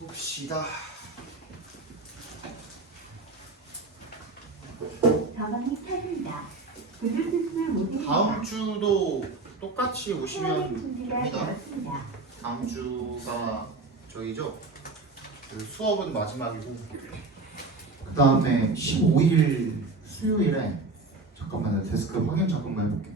봅시다. 전원이 켜진다. 블루투스를 모두 다음 주도 똑같이 수업의 오시면 준비가 됩니다. 되었습니다. 다음 주가 저희죠. 그 수업은 마지막이고 그 다음에 15일 수요일에 잠깐만요. 데스크 확인 잠깐만 해볼게.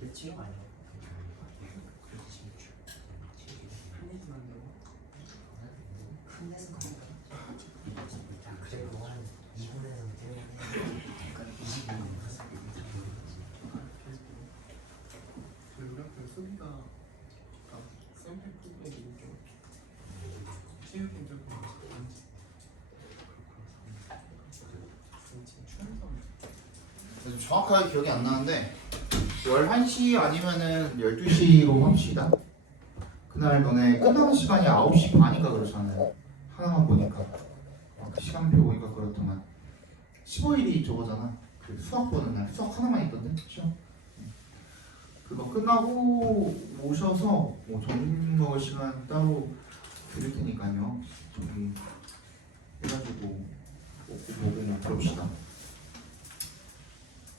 교체가 아니야. 큰데서 그래 뭐한 2분에서 좀 정확하게 기억이 안 나는데 11시 아니면은 12시로 합시다. 그날 너네 끝나는 시간이 9시 반인가 그렇잖아요. 하나만 보니까 그 시간표 보니까 그렇더만 15일이 저거잖아. 그 수학 보는 날 수학 하나만 있던데 시험. 그거 끝나고 오셔서 뭐 점심 먹을 시간 따로 드릴 테니까요. 저기 해가지고 먹고 보고 뭐 그럽시다.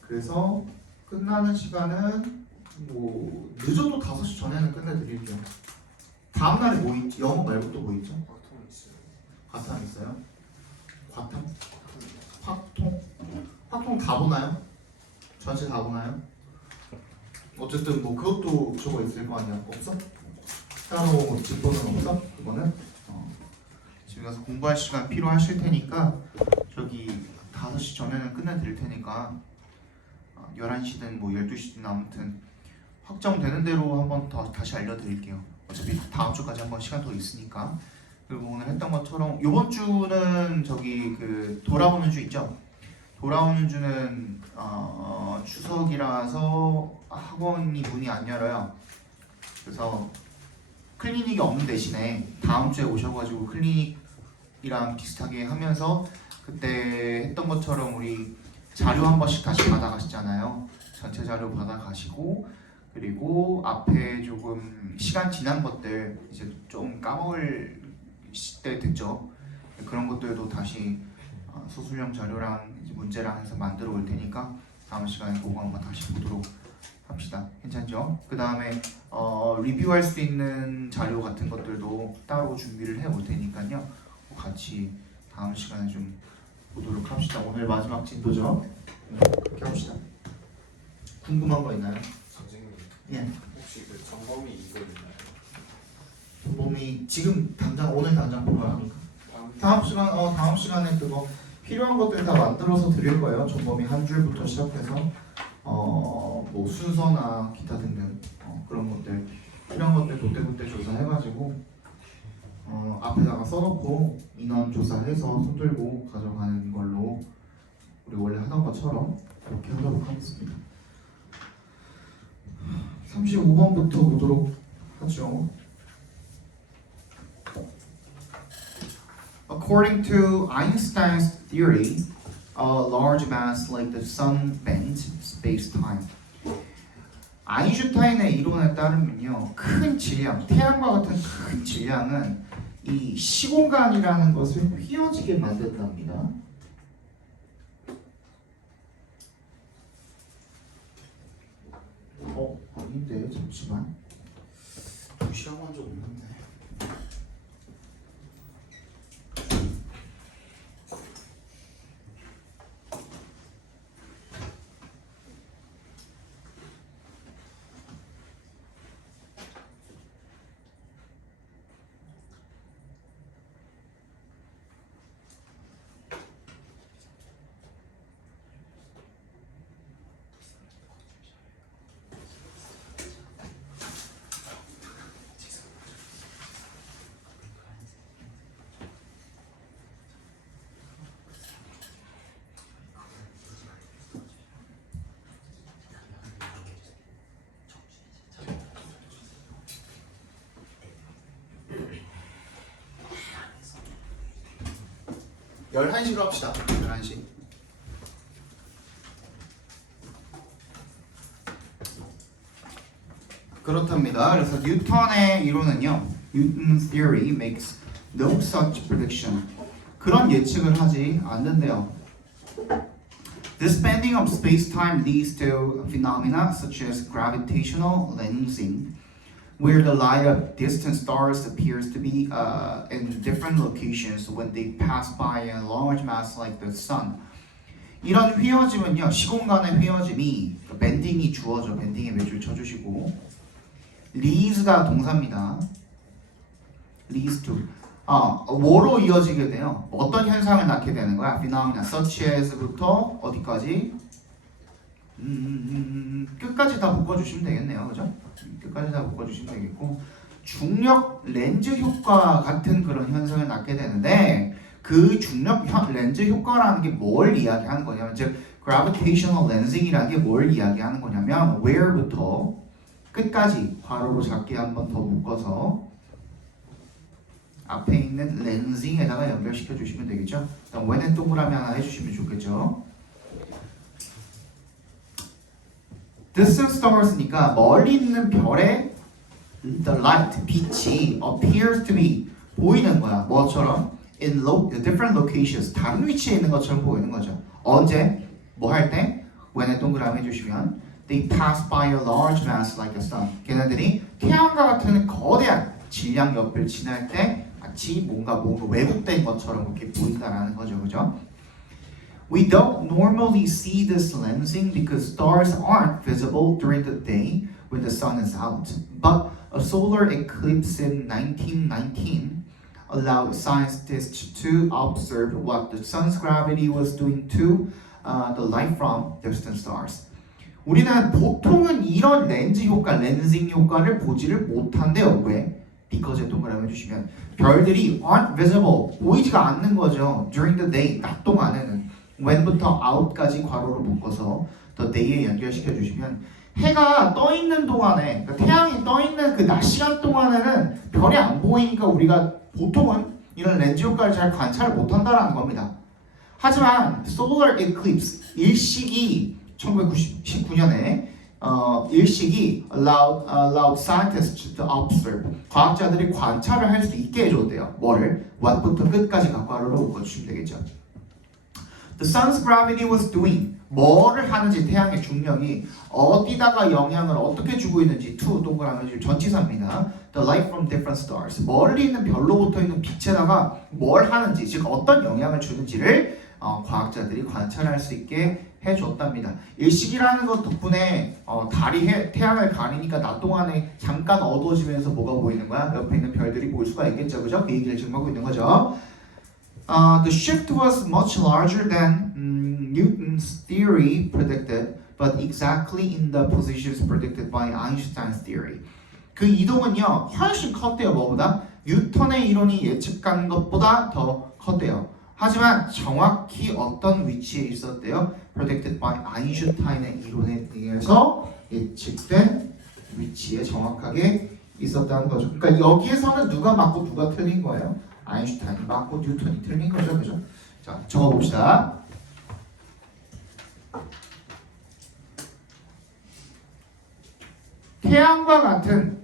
그래서 끝나는 시간은 뭐 늦어도 5시 전에는 끝내드릴게요. 다음 날에 뭐 있지? 영어 말고 또 뭐 있죠? 과탐 있어요? 과탐? 확통? 확통 다 보나요? 전체 다 보나요? 어쨌든 뭐 그것도 저거 있을 거 아니야? 없어? 따로 뒷번은 없어? 그거는? 집에 가서 공부할 시간 필요하실 테니까 저기 5시 전에는 끝내드릴 테니까 11시든 뭐 12시든 아무튼 확정되는 대로 한번 더 다시 알려드릴게요. 어차피 다음 주까지 한번 시간 더 있으니까. 그리고 오늘 했던 것처럼 이번 주는 저기 그 돌아오는 주 있죠? 돌아오는 주는 추석이라서 학원이 문이 안 열어요. 그래서 클리닉이 없는 대신에 다음 주에 오셔가지고 클리닉이랑 비슷하게 하면서 그때 했던 것처럼 우리 자료 한 번씩 다시 받아가시잖아요. 전체 자료 받아가시고 그리고 앞에 조금 시간 지난 것들 이제 좀 까먹을 때 됐죠. 그런 것들도 다시 소수령 자료랑 이제 문제랑 해서 만들어 올 테니까 다음 시간에 그거 한번 다시 보도록 합시다. 괜찮죠? 그 다음에 리뷰할 수 있는 자료 같은 것들도 따로 준비를 해 올 테니까요. 같이 다음 시간에 좀 보도록 합시다. 오늘 마지막 진도죠? 그렇게 합시다. 궁금한 거 있나요? 선생님, 예. 혹시 그 점검이 이거 있나요? 몸이 지금 당장 오늘 당장 보러 합니까? 다음 시간에 그거 필요한 것들 다 만들어서 드릴 거예요. 점검이 한 줄부터 시작해서 뭐 순서나 기타 등등 그런 것들 필요한 것들 그때 조사해가지고 앞에다가 써놓고 인원 조사해서 손들고 가져가는 걸로 우리 원래 하던 것처럼 그렇게 하도록 하겠습니다. 35번부터 보도록 하죠. According to Einstein's theory, a large mass like the sun bends space-time. 아인슈타인의 이론에 따르면요, 큰 질량, 태양과 같은 큰 질량은 이 시공간이라는 것을 휘어지게 만든답니다. 아닌데 잠시만. 시험한 적 없는데. 11시로 합시다. 11시. 그렇답니다. 그래서 뉴턴의 이론은요. Newton's theory makes no such prediction. 그런 예측을 하지 않는데요. This bending of space-time leads to phenomena such as gravitational lensing, where the light of distant stars appears to be in different locations when they pass by a large mass like the sun. 이런 휘어짐은요, 시공간의 휘어짐이 밴딩이 주어져, 밴딩의 매줄 쳐주시고, leads가 동사입니다. leads to 뭐로 이어지게 돼요? 어떤 현상을 낳게 되는 거야? phenomena such as부터 어디까지? 끝까지 다 묶어주시면 되겠네요, 그죠? 끝까지 다 묶어주시면 되겠고, 중력 렌즈 효과 같은 그런 현상을 낳게 되는데, 그 중력 렌즈 효과라는 게 뭘 이야기하는 거냐면, 즉 gravitational lensing이라는 게 뭘 이야기하는 거냐면, where부터 끝까지 괄호로 작게 한 번 더 묶어서 앞에 있는 렌징에다가 연결시켜 주시면 되겠죠. 일단 when은 동그라미 하나 해주시면 좋겠죠. distant stars니까 멀리 있는 별의 the light, 빛이 appears to be 보이는 거야. 뭐처럼? in different locations, 다른 위치에 있는 것처럼 보이는 거죠. 언제? 뭐 할 때? when에 동그라미 해주시면 they pass by a large mass like the sun. 걔네들이 태양과 같은 거대한 질량 옆을 지날 때 마치 뭔가 왜곡된 것처럼 그렇게 보인다라는 거죠, 그죠? We don't normally see this lensing because stars aren't visible during the day when the sun is out. But a solar eclipse in 1919 allowed scientists to observe what the sun's gravity was doing to the light from distant stars. 우리는 보통은 이런 렌즈 효과, 렌징 효과를 보지를 못한대요. 왜? Because에 동그라미 해주시면 별들이 aren't visible, 보이지가 않는 거죠. During the day, 낮 동안에는. when부터 out까지 괄호로 묶어서 the day에 연결시켜 주시면 해가 떠 있는 동안에, 그러니까 태양이 떠 있는 그 낮 시간 동안에는 별이 안 보이니까 우리가 보통은 이런 렌즈 효과를 잘 관찰을 못한다라는 겁니다. 하지만 solar eclipse, 일식이 1919년에 일식이 allowed scientists to observe, 과학자들이 관찰을 할 수 있게 해줬대요. 뭐를? what부터 끝까지 괄호로 묶어주시면 되겠죠. The sun's gravity was doing, 뭐를 하는지 태양의 중력이 어디다가 영향을 어떻게 주고 있는지 to 동그라미 전치사입니다. The light from different stars, 멀리 있는 별로부터 있는 빛에다가 뭘 하는지, 즉 어떤 영향을 주는지를 과학자들이 관찰할 수 있게 해줬답니다. 일식이라는 것 덕분에 달이 태양을 가리니까 낮 동안에 잠깐 어두워지면서 뭐가 보이는 거야? 옆에 있는 별들이 보일 수가 있겠죠, 그죠? 그 얘기를 지금 하고 있는 거죠. The shift was much larger than Newton's theory predicted, but exactly in the positions predicted by Einstein's theory. 그 이동은요, 훨씬 컸대요. 뭐보다? 뉴턴의 이론이 예측한 것보다 더 컸대요. 하지만 정확히 어떤 위치에 있었대요? Predicted by 아인슈타인의 이론에 의해서 예측된 위치에 정확하게 있었다는 거죠. 그러니까 여기에서는 누가 맞고 누가 틀린 거예요? 아인슈타인이 맞고 뉴턴이 틀린 거죠, 그죠? 자, 적어봅시다. 태양과 같은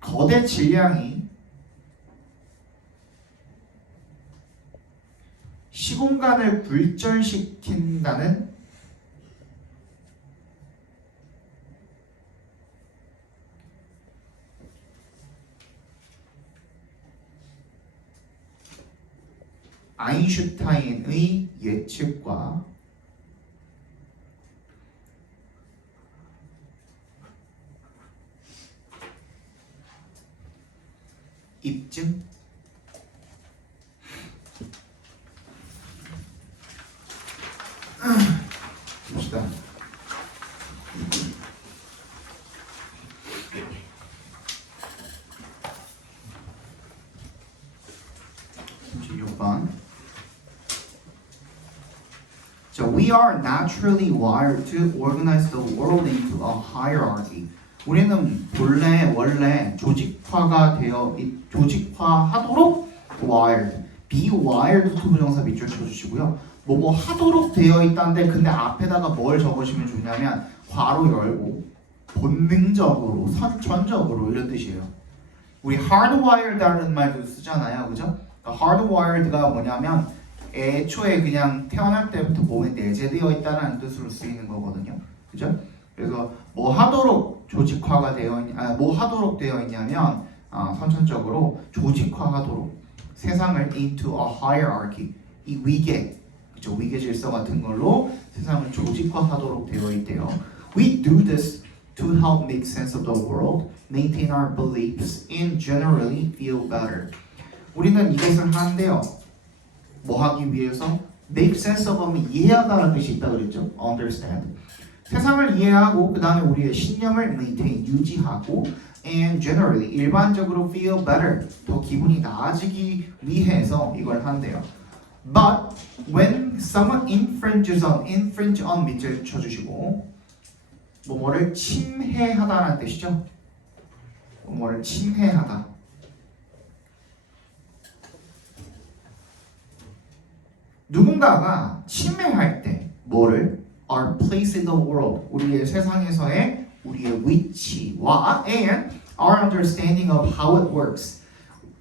거대 질량이 시공간을 굴절시킨다는 아인슈타인의 예측과 입증 봅시다. So we are naturally wired to organize the world into a hierarchy. 우리는 원래 조직화하도록 wired. be wired to 부정사 밑줄 쳐주시고요. 뭐뭐 하도록 되어 있다는데 근데 앞에다가 뭘 적으시면 좋냐면 괄호 열고 본능적으로, 선천적으로 이런 뜻이에요. 우리 hardwired라는 말도 쓰잖아요, 그죠? 그러니까 hardwired가 뭐냐면 애초에 그냥 태어날 때부터 몸에 내재되어 있다는 뜻으로 쓰이는 거거든요, 그죠? 그래서 뭐 하도록 조직화가 뭐 하도록 되어 있냐면 선천적으로 조직화하도록 세상을 into a hierarchy, 이 위계, 그죠? 위계 질서 같은 걸로 세상을 조직화하도록 되어 있대요. We do this to help make sense of the world, maintain our beliefs, and generally feel better. 우리는 이것을 하는데요. 뭐 하기 위해서? make sense of 하면 이해하다라는 뜻이 있다 그랬죠? understand. 세상을 이해하고 그 다음에 우리의 신념을 maintain, 유지하고 and generally, 일반적으로 feel better, 더 기분이 나아지기 위해서 이걸 한대요. But when someone infringe on 밑줄 쳐주시고 뭐뭐를 침해하다라는 뜻이죠. 뭐뭐를 침해하다. 누군가가 침해할 때 뭐를 our place in the world, 우리의 세상에서의 우리의 위치와 and our understanding of how it works,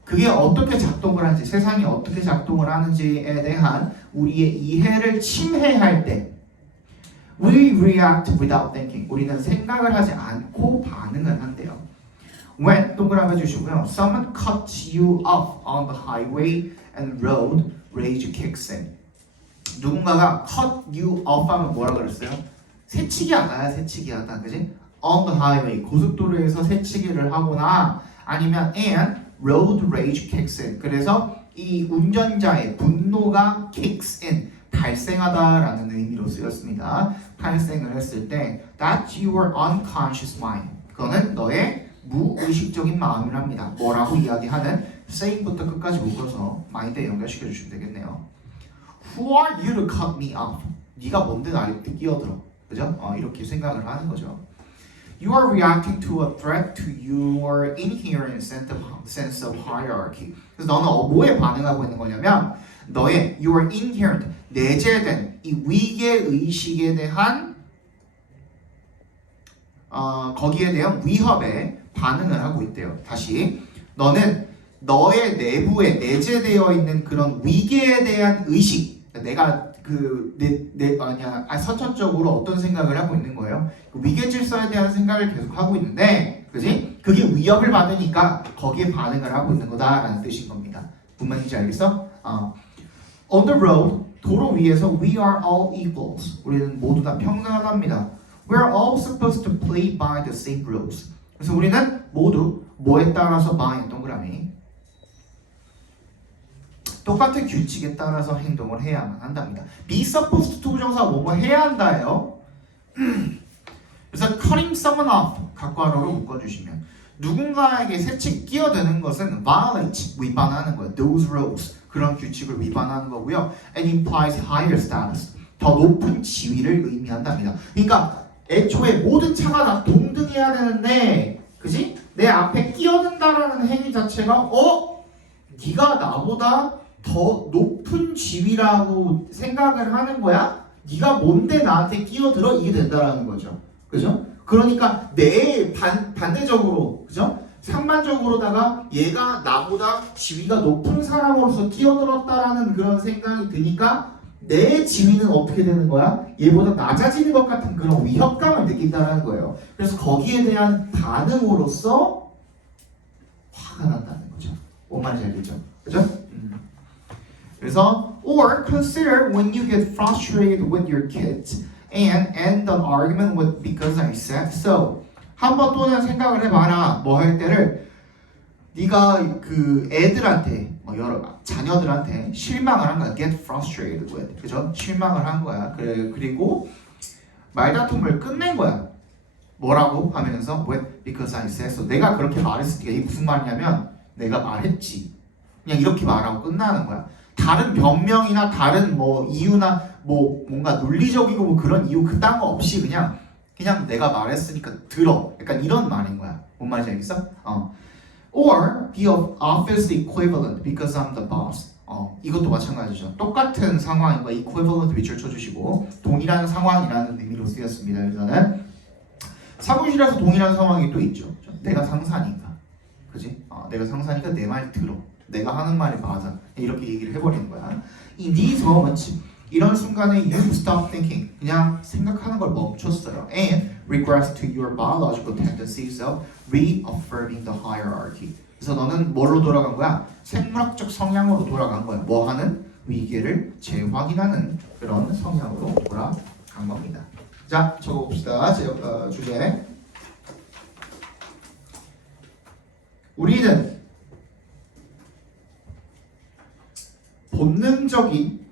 그게 어떻게 작동을 하는지, 세상이 어떻게 작동을 하는지에 대한 우리의 이해를 침해할 때 we react without thinking, 우리는 생각을 하지 않고 반응을 한대요. When 동그라미 주시고요. Someone cuts you off on the highway and road, rage kicks in. 누군가가 cut you off 하면 뭐라 그랬어요? 새치기 하다야, 새치기 하다, 그지? On the highway, 고속도로에서 새치기를 하거나 아니면 and road rage kicks in. 그래서 이 운전자의 분노가 kicks in, 발생하다라는 의미로 쓰였습니다. 발생을 했을 때 that's your unconscious mind. 그거는 너의 무의식적인 마음이랍니다. 뭐라고 이야기하는 saying부터 끝까지 묶어서 마인드에 연결시켜 주시면 되겠네요. Who are you to cut me off? 네가 뭔데 나를 끼어들어, 그죠? 이렇게 생각을 하는 거죠. You are reacting to a threat to your inherent sense of hierarchy. 그래서 너는 뭐에 반응하고 있는 거냐면 너의 your inherent, 내재된 이 위계 의식에 대한 거기에 대한 위협에 반응을 하고 있대요. 다시, 너는 너의 내부에 내재되어 있는 그런 위계에 대한 의식, 내가 선천적으로 어떤 생각을 하고 있는 거예요? 그 위계 질서에 대한 생각을 계속 하고 있는데, 그지? 그게 위협을 받으니까 거기에 반응을 하고 있는 거다라는 뜻인 겁니다. 무슨 말인지 알겠어? On the road, 도로 위에서 we are all equals. 우리는 모두 다 평등하답니다. We are all supposed to play by the same rules. 그래서 우리는 모두 뭐에 따라서 by 동그라미 똑같은 규칙에 따라서 행동을 해야만 한답니다. be supposed to 부정사가 뭐뭐 해야 한다예요. 그래서 cutting someone off 각괄호로 묶어주시면 누군가에게 새치 끼어드는 것은 violate, 위반하는 거예요. those rules, 그런 규칙을 위반하는 거고요. and implies higher status, 더 높은 지위를 의미한답니다. 그러니까 애초에 모든 차가 다 동등해야 되는데, 그지? 내 앞에 끼어든다라는 행위 자체가 네가 나보다 더 높은 지위라고 생각을 하는 거야? 네가 뭔데 나한테 끼어들어? 이게 된다라는 거죠. 그죠? 그러니까 내 반대적으로, 그죠? 상반적으로다가 얘가 나보다 지위가 높은 사람으로서 끼어들었다라는 그런 생각이 드니까 내 지위는 어떻게 되는 거야? 얘보다 낮아지는 것 같은 그런 위협감을 느낀다는 거예요. 그래서 거기에 대한 반응으로서 화가 난다는 거죠. 뭔 말인지 알겠죠? 그죠? 그래서 or consider when you get frustrated with your kids and end an argument with because I said so. 한 번 또는 생각을 해봐라. 뭐 할 때를 네가 그 애들한테 여러 자녀들한테 실망을 한 거야. Get frustrated with, 그죠? 실망을 한 거야. 그리고 말다툼을 끝낸 거야. 뭐라고 하면서 with because I said so. 내가 그렇게 말했으니까 이게 무슨 말이냐면 내가 말했지. 그냥 이렇게 말하고 끝나는 거야. 다른 변명이나 다른 뭐 이유나 뭐 뭔가 논리적이고 뭐 그런 이유 그딴 거 없이 그냥 내가 말했으니까 들어. 약간 이런 말인 거야. 뭔 말인지 알겠어? or the office equivalent because I'm the boss. 이것도 마찬가지죠. 똑같은 상황과 equivalent 위치를 쳐주시고 동일한 상황이라는 의미로 쓰였습니다. 여기서는 사무실에서 동일한 상황이 또 있죠. 내가 상사니까, 그지? 내가 상사니까 내 말 들어. 내가 하는 말이 맞아. 이렇게 얘기를 해버리는 거야. In these moments, 이런 순간에 you stop thinking. 그냥 생각하는 걸 멈췄어요. And regress to your biological tendencies of reaffirming the hierarchy. 그래서 너는 뭘로 돌아간 거야? 생물학적 성향으로 돌아간 거야. 뭐 하는? 위계를 재확인하는 그런 성향으로 돌아간 겁니다. 자, 적어봅시다. 주제. 우리는 본능적인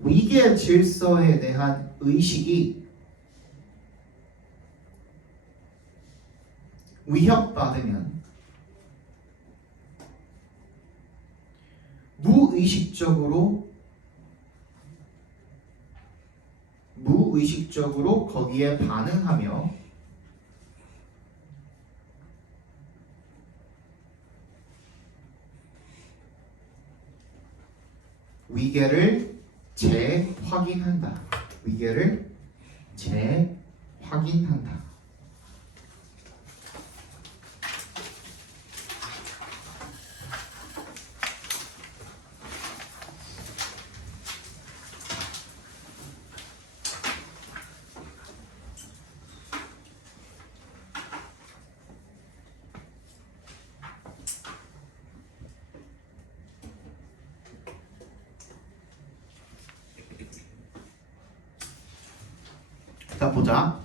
위계 질서에 대한 의식이 위협받으면 무의식적으로 거기에 반응하며 위계를 재확인한다. 위계를 재확인한다. 자, 보자.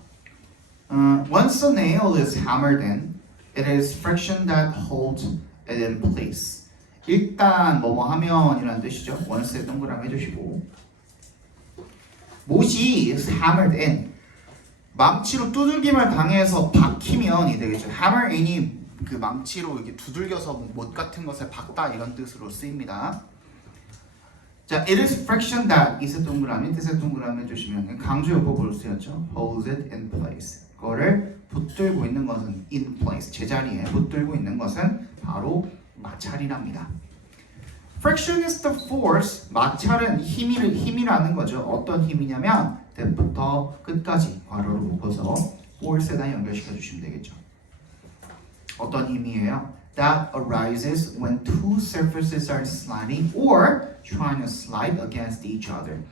Once a nail is hammered in, it is friction that holds it in place. 일단 뭐뭐 하면이라는 뜻이죠. once에 동그라미 해주시고 못이 is hammered in. 망치로 두들김을 당해서 박히면이 되겠죠. hammer in이 그 망치로 이렇게 두들겨서 못 같은 것을 박다 이런 뜻으로 쓰입니다. 자, it is friction that 이세 동그라미, 뜻의 동그라미 해주시면 강조요법으로 쓰였죠. holds it in place. 그거를 붙들고 있는 것은 in place, 제자리에 붙들고 있는 것은 바로 마찰이랍니다. friction is the force. 마찰은 힘이라는 거죠. 어떤 힘이냐면 대부터 끝까지 괄호로 묶어서 force에다 연결시켜 주시면 되겠죠. 어떤 힘이에요? That arises when two surfaces are sliding or trying to slide against each other.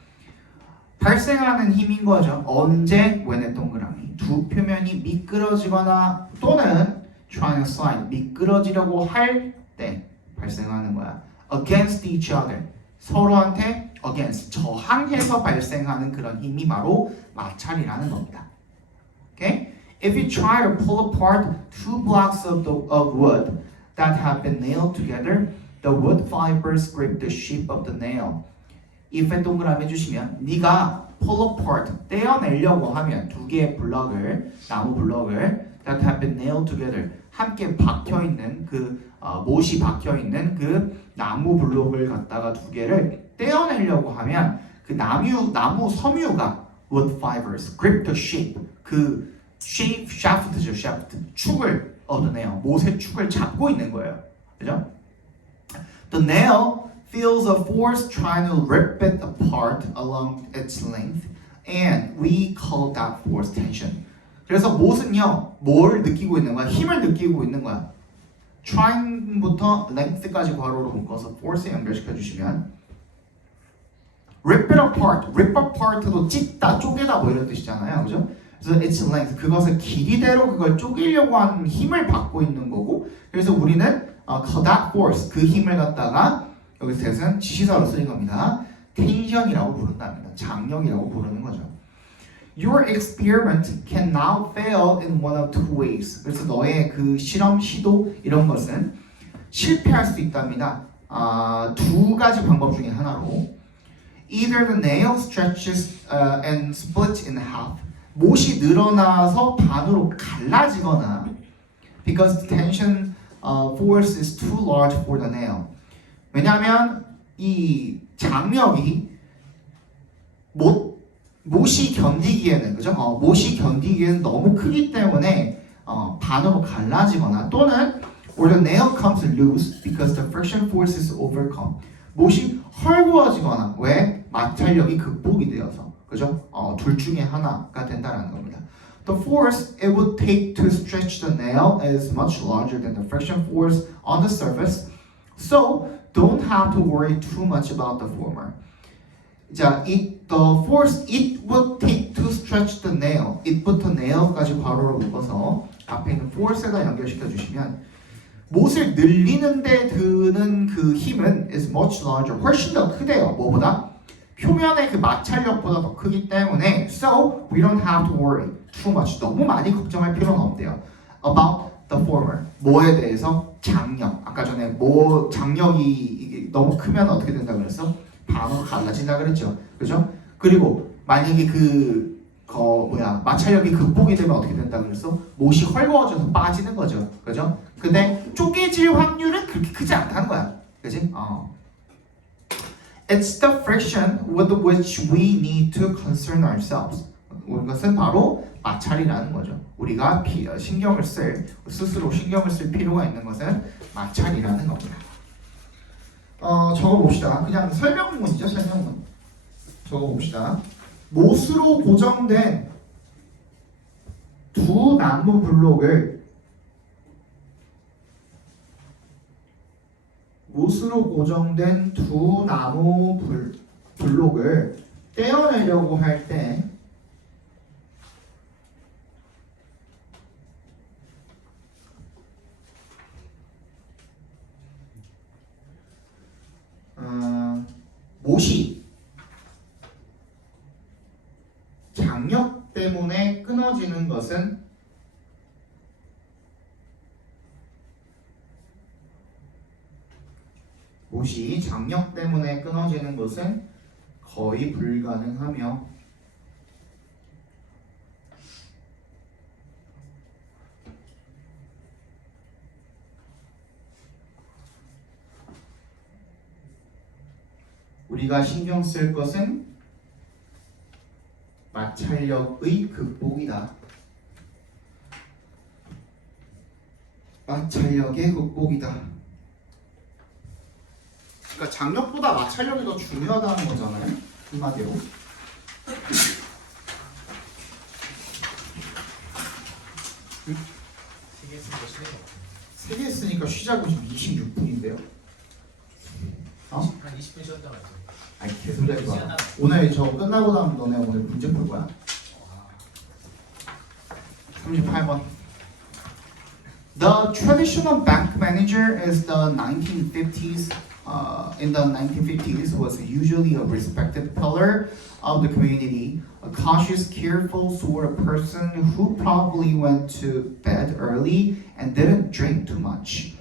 발생하는 힘인 거죠. 언제? when의 동그라미. 두 표면이 미끄러지거나 또는 trying to slide, 미끄러지려고 할 때 발생하는 거야. against each other. 서로한테 against, 저항해서 발생하는 그런 힘이 바로 마찰이라는 겁니다. Okay? If you try to pull apart two blocks of wood that have been nailed together, the wood fibers grip the shape of the nail. if에 동그라미 해주시면 네가 pull apart, 떼어내려고 하면 두 개의 블럭을, 나무 블럭을 that have been nailed together, 함께 박혀있는 못이 박혀있는 그 나무 블록을 갖다가 두 개를 떼어내려고 하면 그 나무 섬유가 wood fibers grip the shape, 그 shaft죠, shaft. 축을 얻어내요. 못의 축을 잡고 있는 거예요. 그죠? The nail feels a force trying to rip it apart along its length, and we call that force tension. 그래서 못은요, 뭘 느끼고 있는 거야? 힘을 느끼고 있는 거야. trying부터 length까지 괄호로 묶어서 force에 연결시켜 주시면 rip it apart, rip apart도 찢다, 쪼개다 뭐 이런 뜻이잖아요. 그죠? 그래서 its length, 그것을 길이대로 그걸 쪼개려고 하는 힘을 받고 있는 거고, 그래서 우리는 that force, 그 힘을 갖다가 여기서 뜻은 지시사로 쓰는 겁니다. 텐션이라고 부른답니다. 장력이라고 부르는 거죠. Your experiment can now fail in one of two ways. 그래서 너의 그 실험, 시도 이런 것은 실패할 수 있답니다. 두 가지 방법 중에 하나로 Either the nail stretches and splits in half. 못이 늘어나서 반으로 갈라지거나 because the tension force is too large for the nail. 왜냐하면 이 장력이 못이 견디기에는, 그죠? 못이 견디기에는 너무 크기 때문에 반으로 갈라지거나 또는 or the nail comes loose because the friction force is overcome. 못이 헐거워지거나 왜? 마찰력이 극복이 되어서 그죠? 둘 중에 하나가 된다라는 겁니다. The force it would take to stretch the nail is much larger than the friction force on the surface, so don't have to worry too much about the former. 자, the force it would take to stretch the nail, it부터 nail까지 괄호로 묶어서 앞에 있는 force에다 연결시켜 주시면 못을 늘리는데 드는 그 힘은 is much larger, 훨씬 더 크대요. 뭐보다? 표면의 그 마찰력보다 더 크기 때문에 so we don't have to worry too much. 너무 많이 걱정할 필요는 없대요. About the former. 뭐에 대해서? 장력. 아까 전에 뭐 장력이 이게 너무 크면 어떻게 된다 그랬어? 반으로 갈라진다 그랬죠. 그죠? 그리고 만약에 마찰력이 극복이 되면 어떻게 된다 그랬어? 못이 헐거워져서 빠지는 거죠. 그죠? 근데 쪼개질 확률은 그렇게 크지 않다는 거야. 그지? It's the friction with which we need to concern ourselves. 이것은 바로 마찰이라는 거죠. 우리가 스스로 신경을 쓸 필요가 있는 것은 마찰이라는 겁니다. 적어봅시다. 그냥 설명문이죠, 설명문. 적어봅시다. 못으로 고정된 두 나무 블록을 떼어내려고 할 때 못이 장력 때문에 끊어지는 것은 거의 불가능하며 우리가 신경 쓸 것은 마찰력의 극복이다. 마찰력의 극복이다. 그러니까 장력보다 마찰력이 더 중요하다는 거잖아요. 한마디로. 세 개 했으니까 쉬자고 지금 26분인데요. 한 20분 쉬었다 가죠. 아니 개소리 하지 마. 오늘 저 끝나고 나면 너네 오늘 문제 풀 거야. 38번. The traditional bank manager is the 1950s. In the 1950s, was usually a respected pillar of the community, a cautious, careful sort of person who probably went to bed early and didn't drink too much.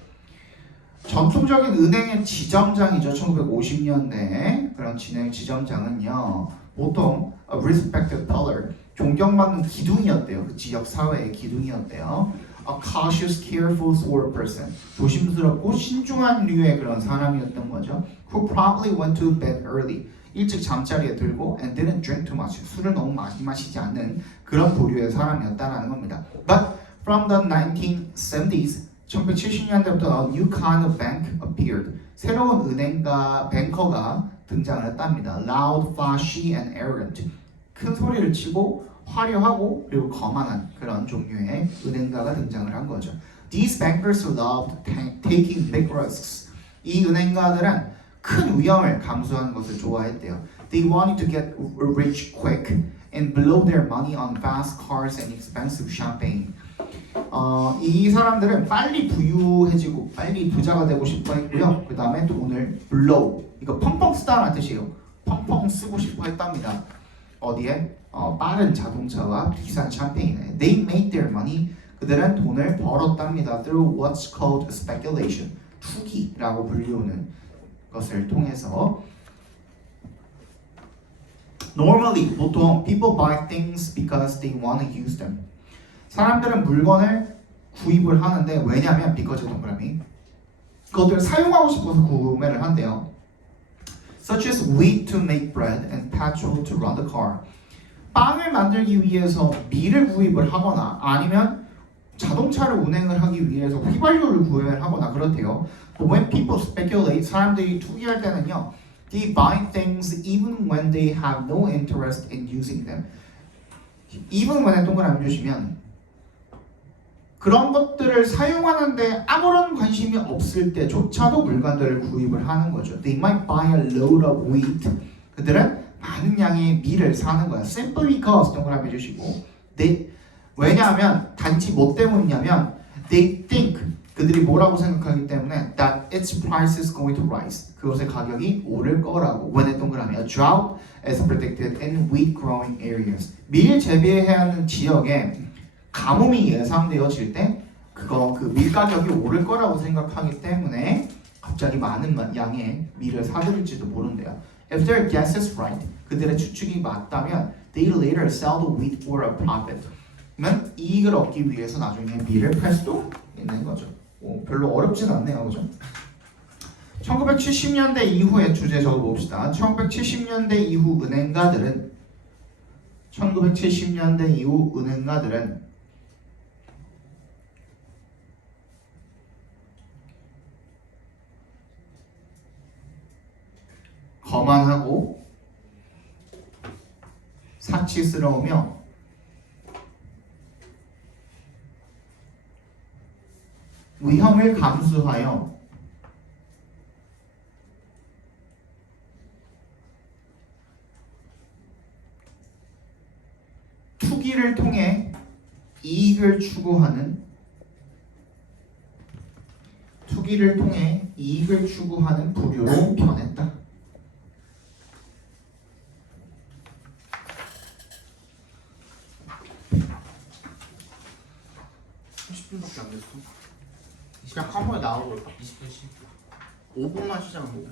전통적인 은행의 지점장이죠. 1950년대 그런 지점장은요 보통 a respected pillar 존경받는 기둥이었대요. 그 지역 사회의 기둥이었대요. A cautious, careful sort of person 조심스럽고 신중한 류의 그런 사람이었던 거죠. Who probably went to bed early 일찍 잠자리에 들고 and didn't drink too much 술을 너무 많이 마시지 않는 그런 부류의 사람이었다라는 겁니다. But from the 1970s 1970년대부터 a new kind of bank appeared. 새로운 뱅커가 등장을 했답니다. Loud, flashy, and arrogant. 큰 소리를 치고 화려하고 그리고 거만한 그런 종류의 은행가가 등장을 한 거죠. These bankers loved taking big risks. 이 은행가들은 큰 위험을 감수하는 것을 좋아했대요. They wanted to get rich quick and blow their money on fast cars and expensive champagne. 이 사람들은 빨리 부유해지고 빨리 부자가 되고 싶어 했고요. 그 다음에 돈을 blow, 이거 펑펑 쓰다라는 뜻이에요. 펑펑 쓰고 싶어 했답니다. 어디에? 빠른 자동차와 비싼 샴페인에. They made their money. 그들은 돈을 벌었답니다. Through what's called speculation, 투기라고 불리우는 것을 통해서. Normally, 보통 people buy things because they want to use them. 사람들은 물건을 구입을 하는데 왜냐하면 because 동그라미 그것들을 사용하고 싶어서 구매를 한대요. Such as wheat to make bread and petrol to run the car. 빵을 만들기 위해서 밀을 구입을 하거나 아니면 자동차를 운행을 하기 위해서 휘발유를 구매하거나 그렇대요. But when people speculate, 사람들이 투기할 때는요, they buy things even when they have no interest in using them. even when에 동그라미 주시면 그런 것들을 사용하는데 아무런 관심이 없을 때조차도 물건들을 구입을 하는 거죠. They might buy a load of wheat. 그들은 많은 양의 밀을 사는 거야. Simply because 동그라미 주시고 왜냐하면 단지 뭐 때문이냐면 they think 그들이 뭐라고 생각하기 때문에 that its price is going to rise. 그것의 가격이 오를 거라고. when의 동그라미 a drought is predicted in wheat growing areas. 밀 재배해야 하는 지역에 가뭄이 예상되어질 때 그 밀 가격이 오를 거라고 생각하기 때문에 갑자기 많은 양의 밀을 사들일지도 모른대요. If their guess is right, 그들의 추측이 맞다면 they later sell the wheat for a profit. 그러면 이익을 얻기 위해서 나중에 밀을 팔 수도 있는 거죠. 별로 어렵진 않네요, 그죠? 1970년대 이후의 주제 적어봅시다. 1970년대 이후 은행가들은 1970년대 이후 은행가들은 거만하고 사치스러우며 위험을 감수하여 투기를 통해 이익을 추구하는 부류로 변했다. 30분밖에 안 됐어. 그냥 한 번에 나와버릴까? 20분 10분 5분만 쉬자면 5분.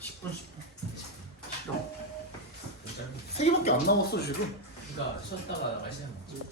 10분 10분. 싫어. 짧은 3개밖에 안 남았어 지금. 그러니까 쉬었다가 나갈 시간 없죠